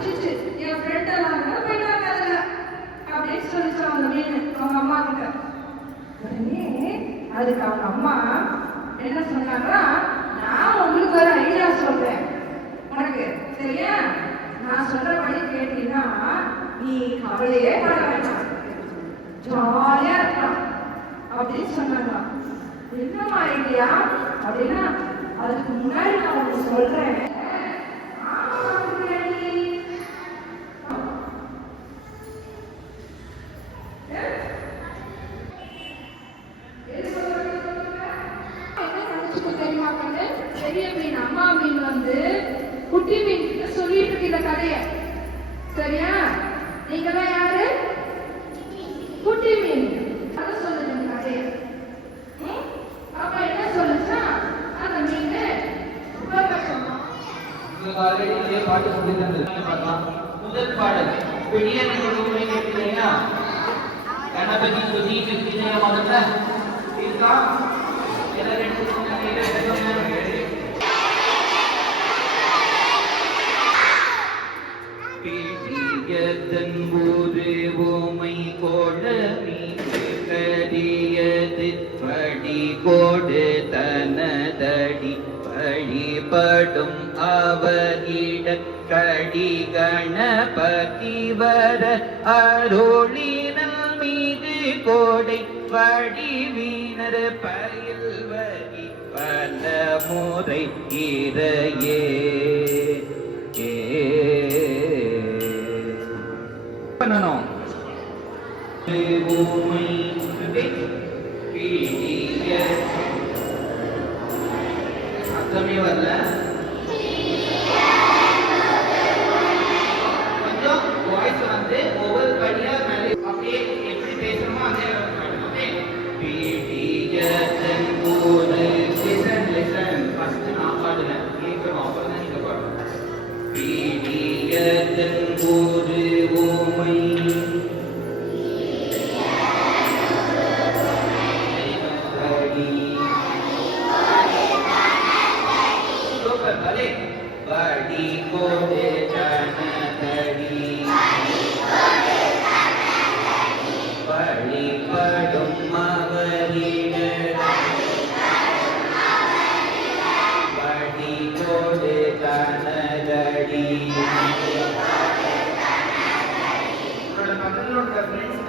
தப்பிச்சிச்சு, என் friend எல்லாம் போயிட்டாங்க அதுல அப்படின்னு சொல்லிச்சான் அந்த மீன் அவங்க அம்மா கிட்ட. உடனே அதுக்கு அவங்க அம்மா என்ன சொன்னாங்கன்னா, நான் உங்களுக்கு ஒரு ஐடியா சொல்றேன் உனக்கு, சரியா? நான் சொல்றபடி கேட்டீங்கன்னா நீ கவலையே பட வேண்டாம், ஜாலியா இருக்கலாம் அப்படின்னு சொன்னாங்க. என்னம்மா ஐடியா அப்படின்னா, அதுக்கு முன்னாடி நான் உங்களுக்கு சொல்றேன். பெரிய மீன் அம்மா மீன் வந்து குட்டி மீன் கிட்ட சொல்லிட்டு இருக்கு இந்த கதைய, சரியா? நீங்கதான் யாரு? குட்டி மீன். அதை சொல்லுங்க இந்த கதைய. அப்ப என்ன சொல்லுச்சா அந்த மீன் பாட்டு சொல்லி முதல் பாடல் பெரிய கேட்டீங்கன்னா கணபதி சுதீப் முதல்ல இருக்கான். ஒரு ஓமை கோட மீது படி கோடு தனதடி வழிபடும் அவரிட கடி கணபதி வர அருளினல் மீது கோடை வடிவீனர் பயில் வரி பல முறை இறையே பண்ணணும். அர்த்தமே வரல. கொஞ்சம் வாய்ஸ் வந்து ஒவ்வொரு படியா மேலே அப்படியே எப்படி பேசணுமோ அதே ஒரு லிசன் லிசன் ஃபர்ஸ்ட் நான் பாடுறேன், கேட்கணும், அப்புறம் தான் நீங்க பாடணும். பீடியதன் ஒரு ஓமை படி கோடு தனதடி வழிபடும் அவரிட படி கோடு தனதடி. பக்கத்தோட ஃப்ரெண்ட்ஸ்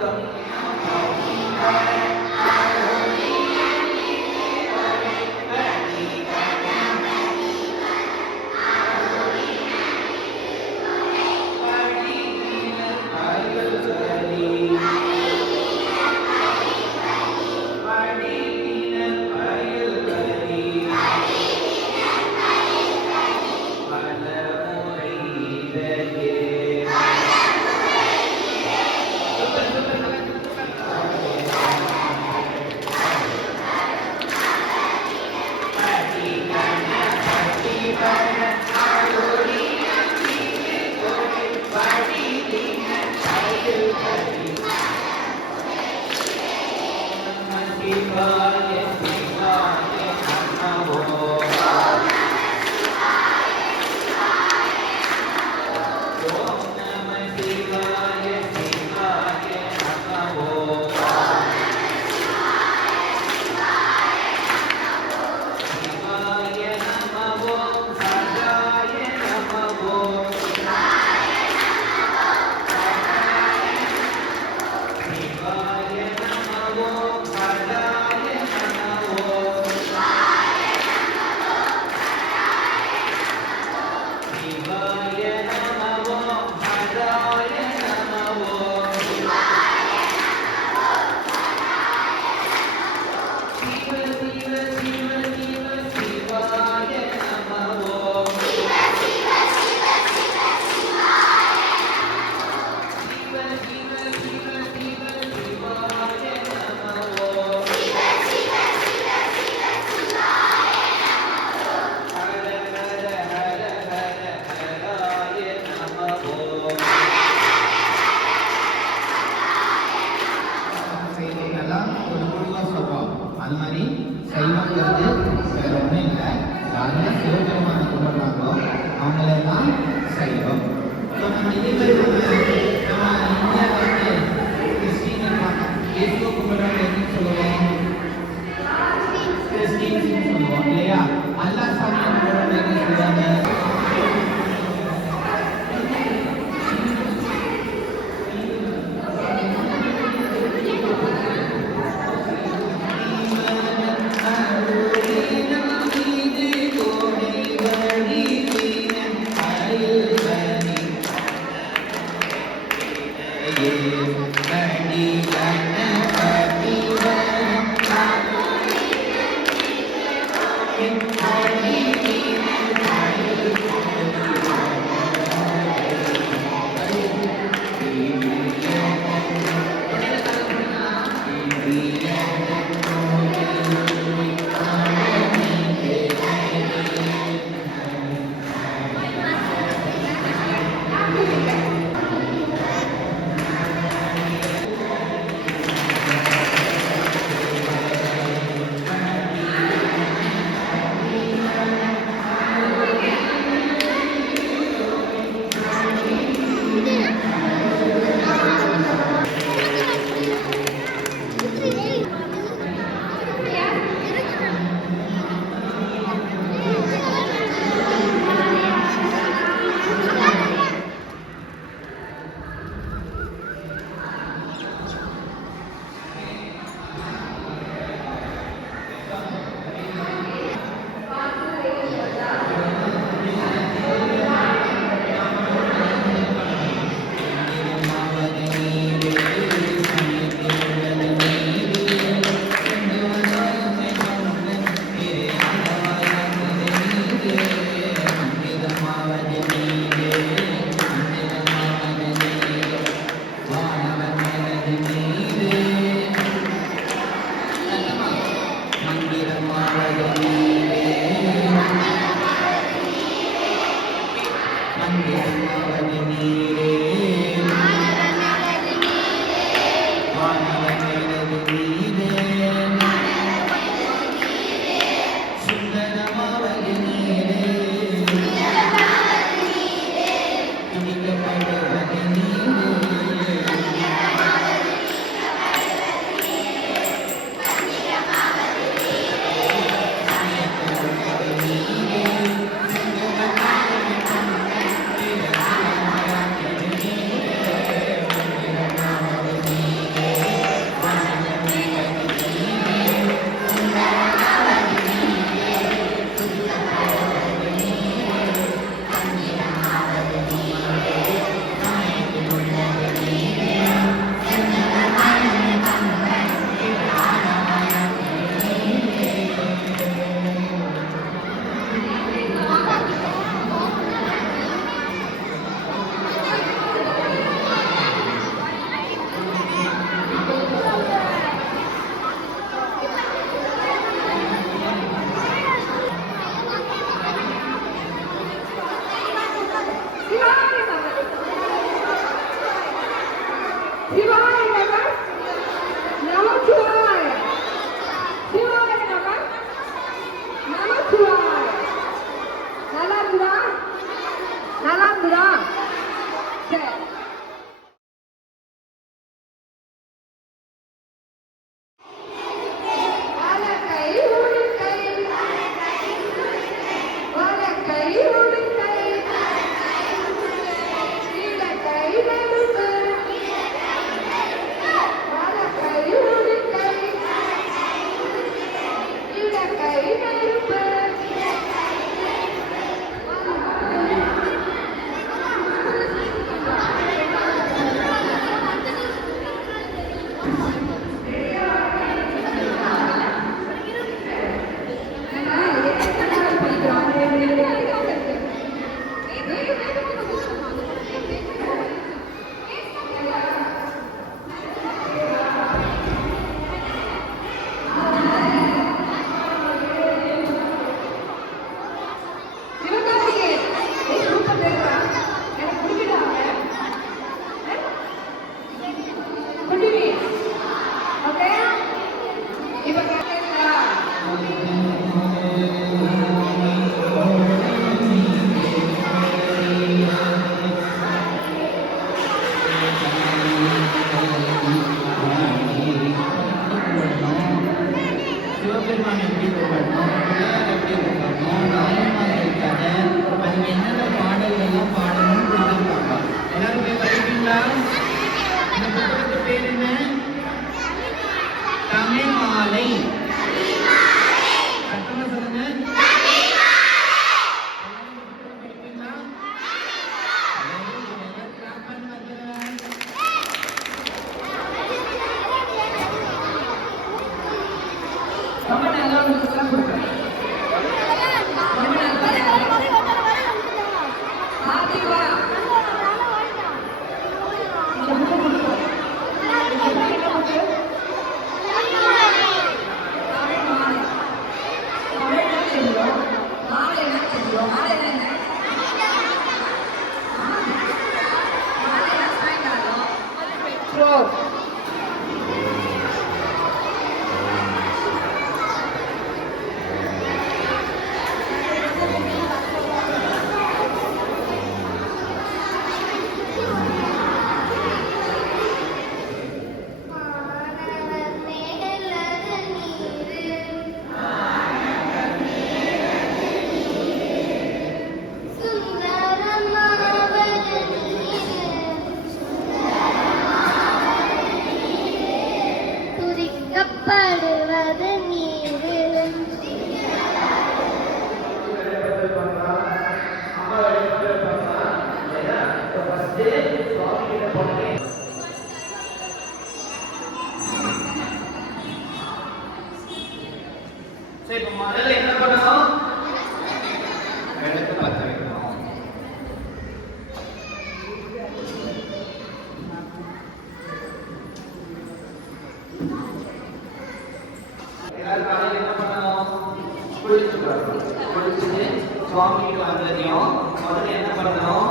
சுவாமிக்கு வந்ததையும் முதல்ல என்ன பண்ணணும்?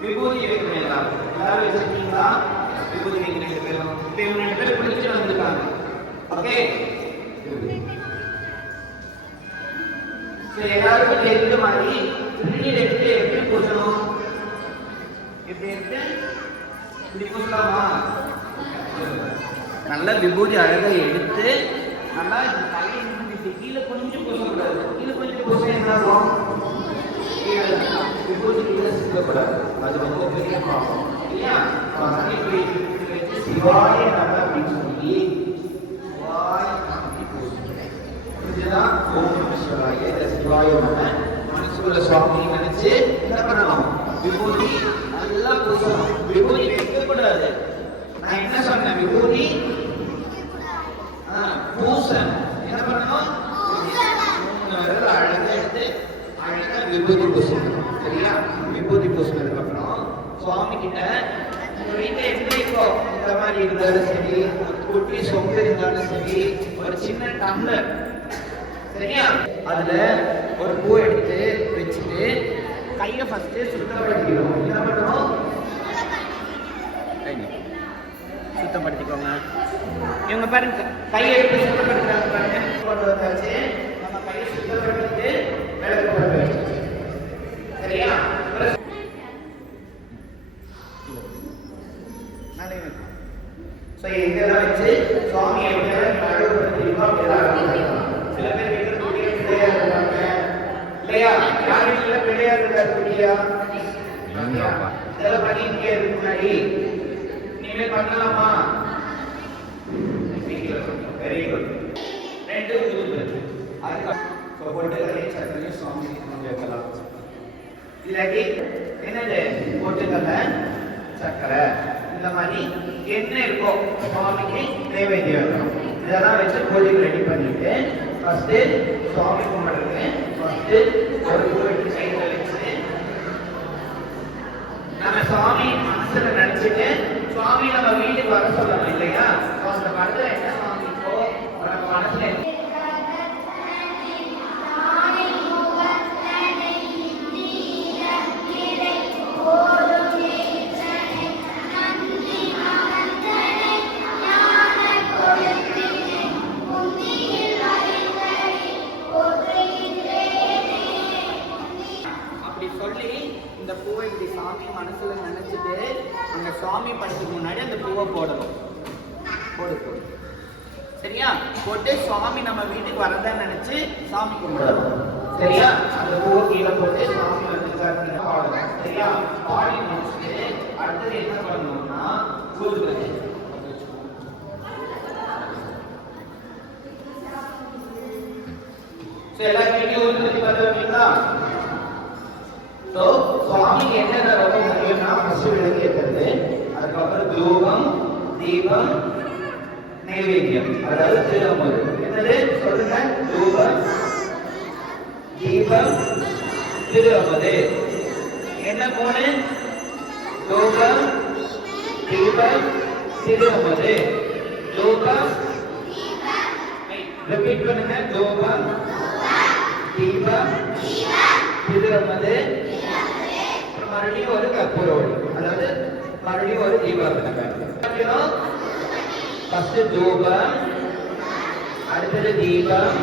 விபூதி வைக்கணும். எல்லாரும் வச்சிருக்கீங்களா? விபூதி வைக்கிறீங்க பேரும். இப்போ இவங்க 2 பேரும் குளிச்சுட்டு வந்திருக்காங்க. ஓகே, சரி, எல்லாருக்கும் தெரிஞ்ச மாதிரி திருநீர் எடுத்து எப்படி பூசணும்? எப்படி எடுத்து இப்படி பூசலாமா? நல்லா விபூதி அழகா எடுத்து நல்லா தலையை கீழே கொஞ்சம் பூசக்கூடாது. கீழே கொஞ்சம் பூச என்ன ஆகும்? விபூதி கீழே சிந்தக்கூடாது. அது ரொம்ப பெரிய ப்ராப்ளம் இல்லையா? சிவாய நம அப்படின்னு சொல்லி சிவாய அப்படி பூசணும். இதுதான் ஓம் நம சிவாய. இந்த சிவாய நம மனசுக்குள்ள சுவாமி நினைச்சு என்ன பண்ணணும்? விபூதி நல்லா பூசணும். விபூதி வைக்கக்கூடாது. நான் என்ன சொன்னேன்? விபூதி பூசணும். என்ன பண்ணணும்? 3 விரல் அழகா எடுத்து அழகா விபூதி பூசணும். சரியா? விபூதி பூசினதுக்கு அப்புறம் சுவாமி கிட்ட வீட்டை எப்படி இருக்கோ இந்த மாதிரி இருந்தாலும் சரி, குட்டி சொம்பு இருந்தாலும் சரி, ஒரு சின்ன டம்ளர் சரியா, அதுல ஒரு பூ எடுத்து வச்சுட்டு கையை ஃபர்ஸ்ட் சுத்தப்படுத்திக்கணும். என்ன பண்ணணும்? சுத்தப்படுத்திக்கோங்க. இவங்க பாருங்க, கையை எப்படி சுத்தப்படுத்துறாங்க பாருங்க. கொண்டு வந்தாச்சு. நம்ம கையை சுத்தப்படுத்திட்டு விளக்கு போட்டு சரியா? இதெல்லாம் வச்சு சுவாமியை நடுவுபடுத்திருக்கோம். சில பேர் வீட்டில் குட்டிகள் பிள்ளையார் இருக்காங்க இல்லையா? யார் வீட்டில் பிள்ளையார் இருக்காரு? குட்டியா இதெல்லாம் பண்ணிட்டே இருக்கு. முன்னாடி நீங்க பண்ணலாமா? Very good. 2 உருது அதுக்கு பொட்டுக்கல்லை சக்கரையும் சுவாமி வைக்கலாம். இல்லாட்டி என்னது பொட்டுக்கல்லை சக்கரை இந்த மாதிரி என்ன இருக்கோ சுவாமிக்கு நைவேத்தியம் வைக்கணும். இதெல்லாம் வச்சு பூஜைக்கு ரெடி பண்ணிட்டு ஃபர்ஸ்ட் சுவாமி கும்பிடுறது. ஃபர்ஸ்ட் ஒரு பூ எடுத்து கையில் வச்சு நம்ம சுவாமி மனசுல நினைச்சிட்டு சுவாமி நம்ம வீட்டுக்கு வர சொல்லணும் இல்லையா? அந்த மனசுல என்ன சுவாமி இருக்கோ நம்ம மனசுல இந்த பூவை இப்படி சாமி மனசுல நினைச்சிட்டு அந்த சுவாமி படத்துக்கு முன்னாடி அந்த பூவை போடணும். போடு சரியா? போட்டு சுவாமி நம்ம வீட்டுக்கு வரதான் நினைச்சு சாமி கும்பிடணும். சரியா? அந்த பூவை கீழே போட்டு சுவாமி வந்து பாடணும். சரியா? பாடி முடிச்சுட்டு அடுத்தது என்ன பண்ணணும்னா ஊதுபத்தி. எல்லாரும் வீட்டில் ஊதுபத்தி பார்த்துருக்கீங்களா? சுவாமிக்கு என்னென்ன ரொம்ப முக்கியம்னா ஃபர்ஸ்ட் விளக்கு ஏற்றுறது, அதுக்கப்புறம் தூபம், தீபம், நைவேத்தியம், அதாவது திருமது. என்னது சொல்லுங்க? தூபம், தீபம், திருமது. என்ன 3? தூபம், தீபம், திருமது. தூபம், ரிப்பீட் பண்ணுங்க. தூபம், தீபம், திருமது. மறுபடியும் ஒரு கற்பூர ஒளி, அதாவது மறுபடியும் ஒரு தீபாவளி. ஃபர்ஸ்ட் தூபம், அடுத்தது தீபம்,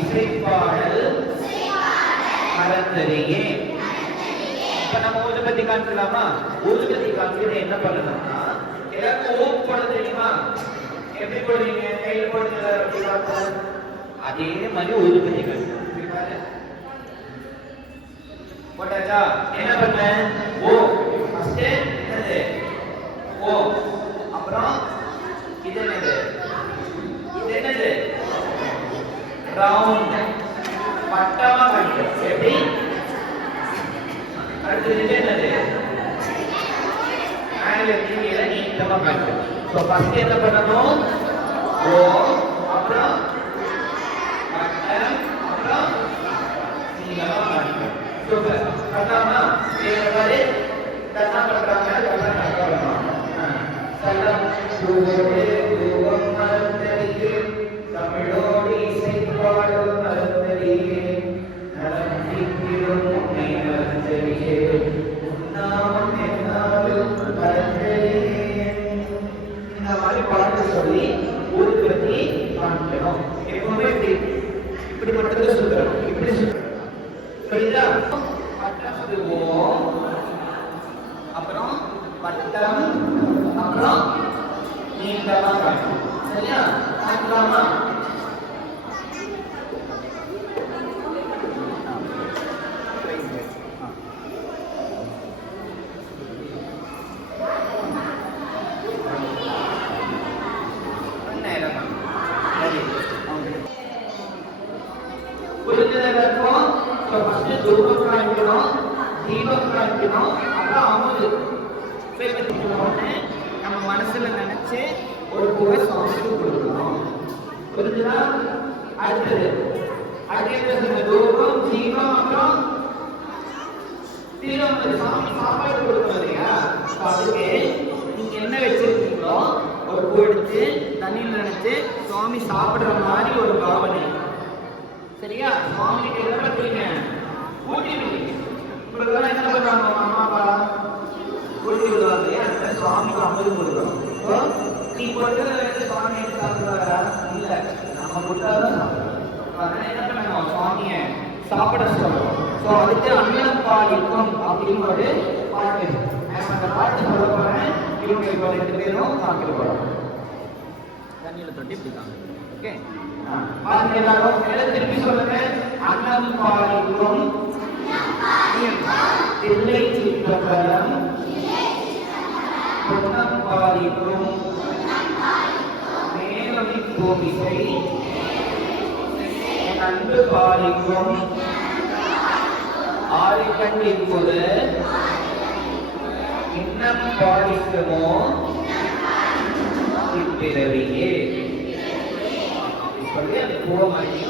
இசைப்பாடல், மறந்தறியே. இப்ப நம்ம ஊதுபத்தி காமிக்கலாமா? ஊதுபத்தி காமிக்கிறது என்ன பண்ணணும்னா எல்லாருக்கும் ஓம் போட தெரியுமா? எப்படி போடுவீங்க? கையில் போடுறது. அதே மாதிரி ஊதுபத்தி காமிக்கணும். போட்டாச்சா? என்ன பண்ண? ஓ ஃபர்ஸ்ட் என்னது? ஓ. அப்புறம் இது என்னது? இது என்னது? ரவுண்ட் வட்டமா கட்டு. எப்படி? அடுத்தது இது என்னது? மேல கீழ நீட்டமா கட்டு. சோ ஃபர்ஸ்ட் என்ன பண்ணணும்? ஓ, அப்புறம் வட்டம், அப்புறம் நீளமா கட்டு. சூப்பர். பண்ணலாமா? இதே தன்னா பண்றாங்க. அதெல்லாம் நல்லா பண்ணலாம். சல்லம் சூவோடு தூவம் மறந்தறியே தமிழோடு இசைப்பாடும் மறந்தறியே புரியுதா? பட்டத்து ஓம், அப்புறம் வட்டம், அப்புறம் நீண்டமா காட்டும். சரியா? பார்க்கலாமா? புரிஞ்சதற்கும் ஃபர்ஸ்ட் தூபம் காமிக்கணும், தீபம் காமிக்கணும், அப்புறம் அமுது உடனே நம்ம மனசுல நினைச்சு ஒரு பூவை சாமிக்கு கொடுக்கணும். புரிஞ்சுதா? அடுத்தது தூபம், தீபம், அப்புறம் தீபம் சாமி சாப்பாடு கொடுக்கணும் இல்லையா? அதுக்கு நீங்க என்ன வச்சிருக்கீங்களோ ஒரு பூ எடுத்து தண்ணியில் நினைச்சு சுவாமி சாப்பிடுற மாதிரி ஒரு பாவனை. சரியா? சுவாமிக்கு என்ன பண்றீங்க? ஊட்டி விடுங்க. உங்களுக்கு என்ன பண்ணுவாங்க? அம்மா அப்பா ஊட்டி விடுவாங்க இல்லையா? சுவாமிக்கு அமுது கொடுக்கணும். நீ போட்டு சுவாமி எடுத்து சாப்பிடுவாரா? இல்ல, நம்ம கொடுத்தாதான் சாப்பிடுவோம். அதனால என்ன பண்ணணும்? சுவாமியை சாப்பிட சொல்லணும். ஸோ அதுக்கு அன்னம் பாலிக்கும் அப்படின்னு ஒரு பாட்டு. அந்த பாட்டு சொல்ல போறேன். இவங்க இப்போ 2 பேரும் சாப்பிட போறோம். தண்ணியில தொட்டி பிடிக்காங்க. ஓகே, பாருங்க எல்லாரும் திருப்பி சொல்லுங்க. அன்னம் பாலிக்கும் தில்லை சிற்றம்பலம், பொன்னம் பாலிக்கும் மேலவி கோவிசை, அன்பு பாலிக்கும் ஆதிக்கண்டிற்பது, இன்னம் பாலிக்குமோ இப்பிறவியே. சொல்லி அது பூவமாகி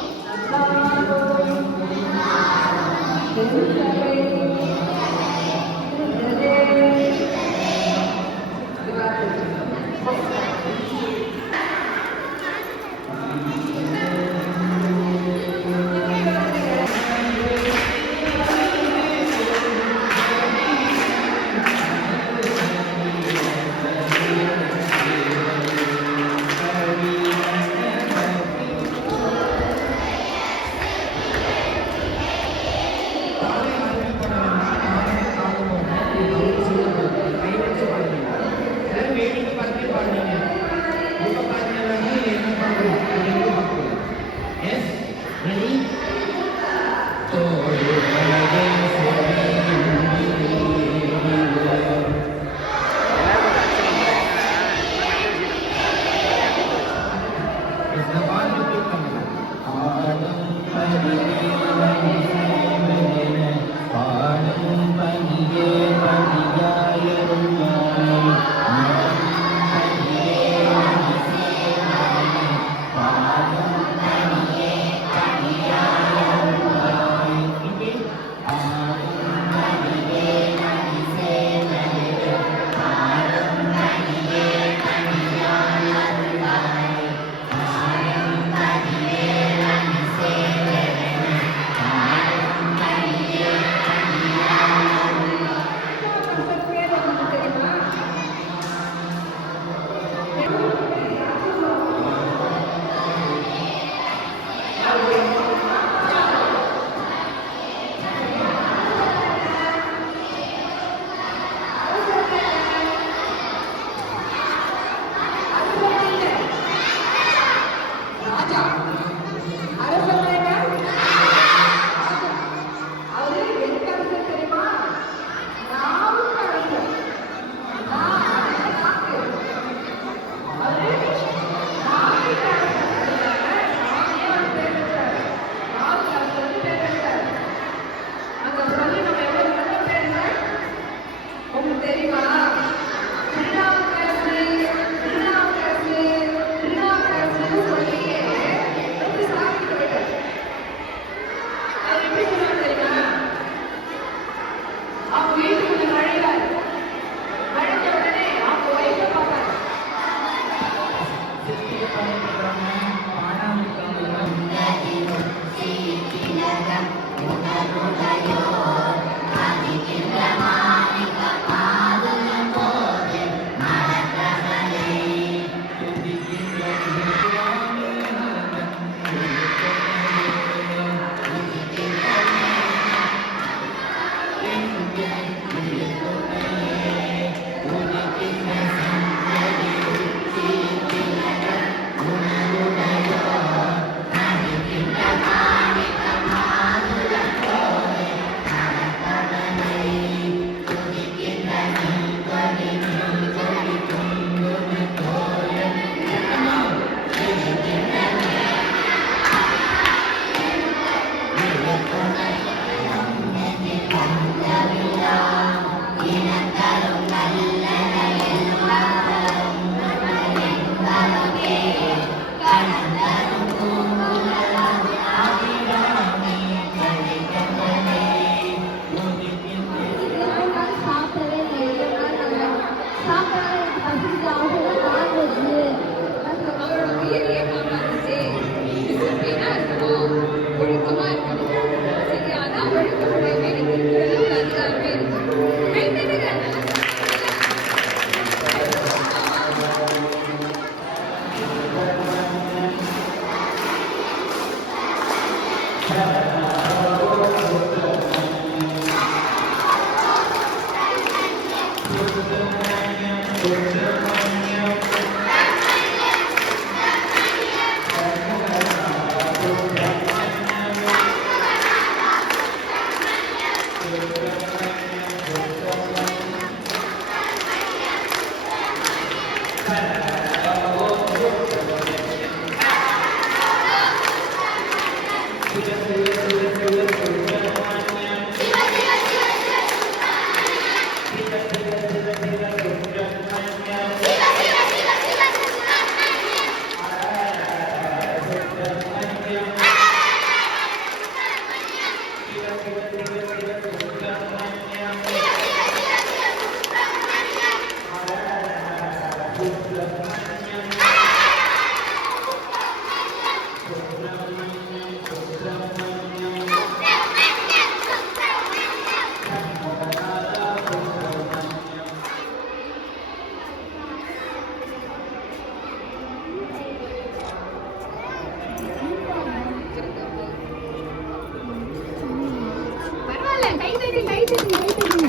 பரவாயில்ல, கை தட்டி, கை தட்டி, கை தட்டுங்க.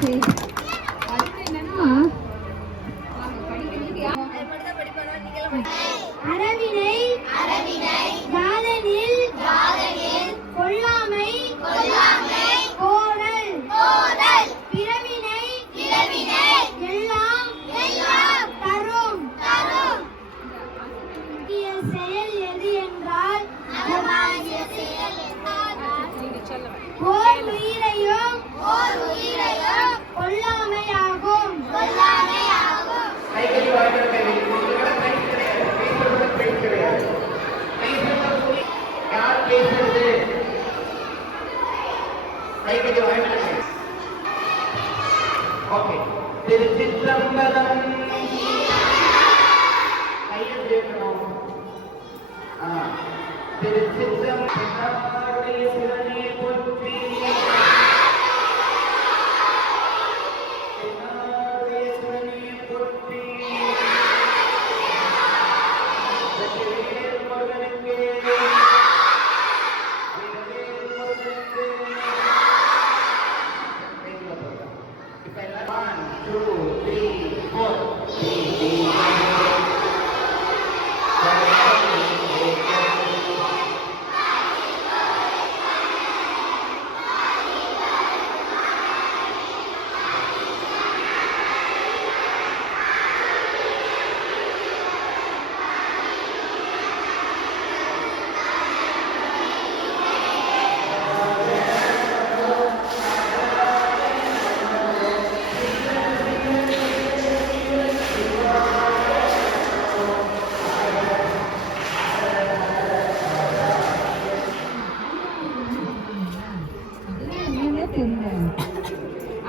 சரி. அடுத்து என்னன்னா, அரவினை ஜாதனில் கொல்லாமை கோடல் பிறவினை எல்லாம் தரும் முக்கிய செயல் எது என்றால் ஓர் உயிரையும் கொல்லாமையாகும் கைகளை வாய்ப்பில் கை பேசுறது கிடையாது. யார் பேசுறது? கைகளை வாய்ப்பில் கை. ஓகே. திருச்சிற்றம்பலம். கையை சேர்க்கணும். திருச்சிற்றம்பலமுடைய சிவனே போற்றி.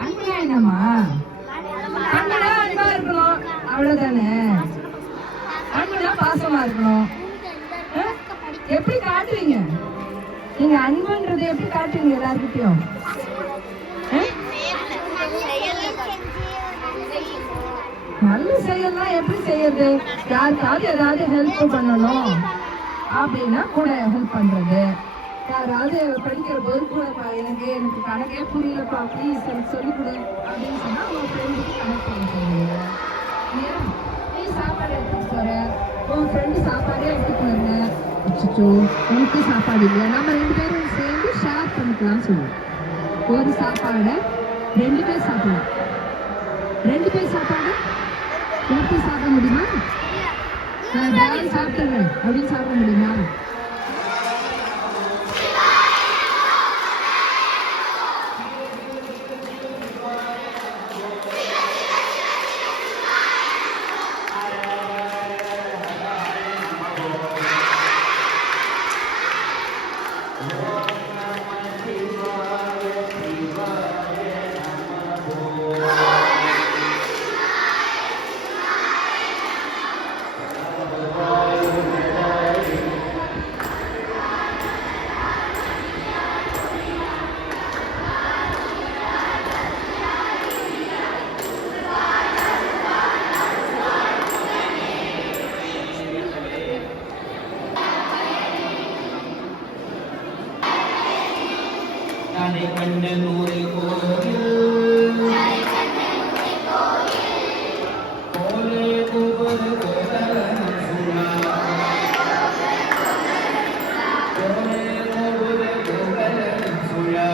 அன்பா என்னம்மா? அன்புனா அன்பா இருக்கணும், அவ்வளவுதானே. அன்புனா பாசமா இருக்கணும். எப்படி காட்டுவீங்க நீங்க அன்புன்றது? எப்படி காட்டுவீங்க எல்லாருக்கிட்டையும்? நல்ல செயல்லாம் எப்படி செய்யறது? யாருக்காவது ஏதாவது ஹெல்ப் பண்ணணும் அப்படின்னா கூட ஹெல்ப் பண்றது. யாராவது படிக்கிற போது கூட எனக்கு கணக்கே புரியலப்பா, ப்ளீஸ் எனக்கு சொல்லிக் கொடு அப்படின்னு சொன்னா உங்க ஃப்ரெண்டுக்கு கனெக்ட் பண்ணி சொல்லுவீங்க. இல்லையா? நீ சாப்பாடு எடுத்துட்டு போற, உன் ஃப்ரெண்டு சாப்பாடே எடுத்துட்டு வரல, அச்சோ உனக்கு சாப்பாடு இல்லையா, நம்ம 2 பேரும் சேர்ந்து ஷேர் பண்ணிக்கலாம் சொல்லுவோம். ஒரு சாப்பாடை 2 பேர் சாப்பிடலாம். 2 பேர் சாப்பாடு ஒருத்தர் சாப்பிட முடியுமா? நான் சாப்பிட்டுறேன் அப்படின்னு சாப்பிட முடியுமா? அதை கண்ட நூறு கோவில் கோலே கோபுர கோதலன் சுழா கோலே கோபுர கோதலன் சுழா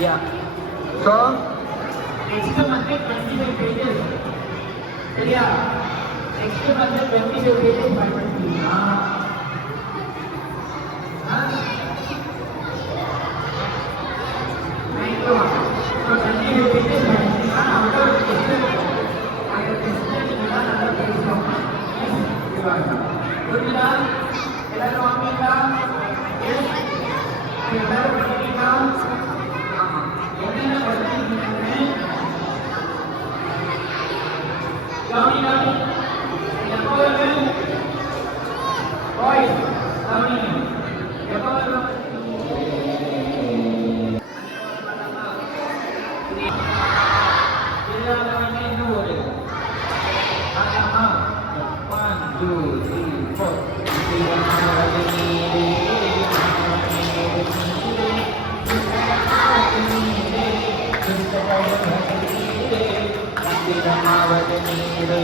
Yeah. So, next month 25 pages. Yeah. Next month 25 pages by 20. So 25 pages by 20. After I have tested another page of good enough. Hello, Amita. Yes. Hello, Amita. கொடுக்கப்படுவது நீரே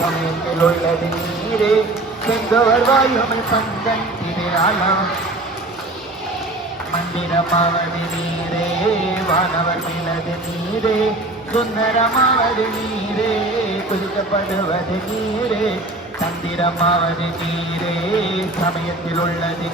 சமயத்தில் உள்ளது நீரே சென்றவர் வாயுமை பந்தன் திரையாளாம் மந்திரமாவது நீரே வானவர் மீளது நீரே சுந்தரமாவது நீரே கொடுக்கப்படுவது நீரே தந்திரமாவது நீரே சமயத்தில் உள்ளது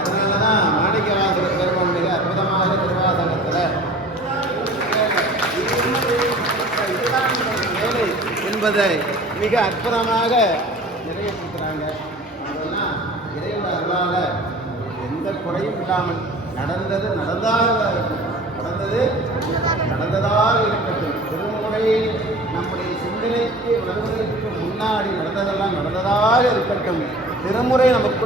அதனாலதான் மாணிக்கவாசகர் பெருமான் மிக அற்புதமாக திருவாசகத்துல வேலை என்பதை மிக அற்புதமாக நிறைவேற்றிருக்கிறாங்க. அதெல்லாம் இறைவன் அருளால எந்த குறையும் இல்லாமல் நடந்தது நடந்ததாக இருக்கும், நடந்தது நடந்ததாக இருக்கட்டும். திருமுறை நம்முடைய சிந்தனைக்கு வருவதற்கு முன்னாடி நடந்ததெல்லாம் நடந்ததாக இருக்கட்டும். திருமுறை நமக்கு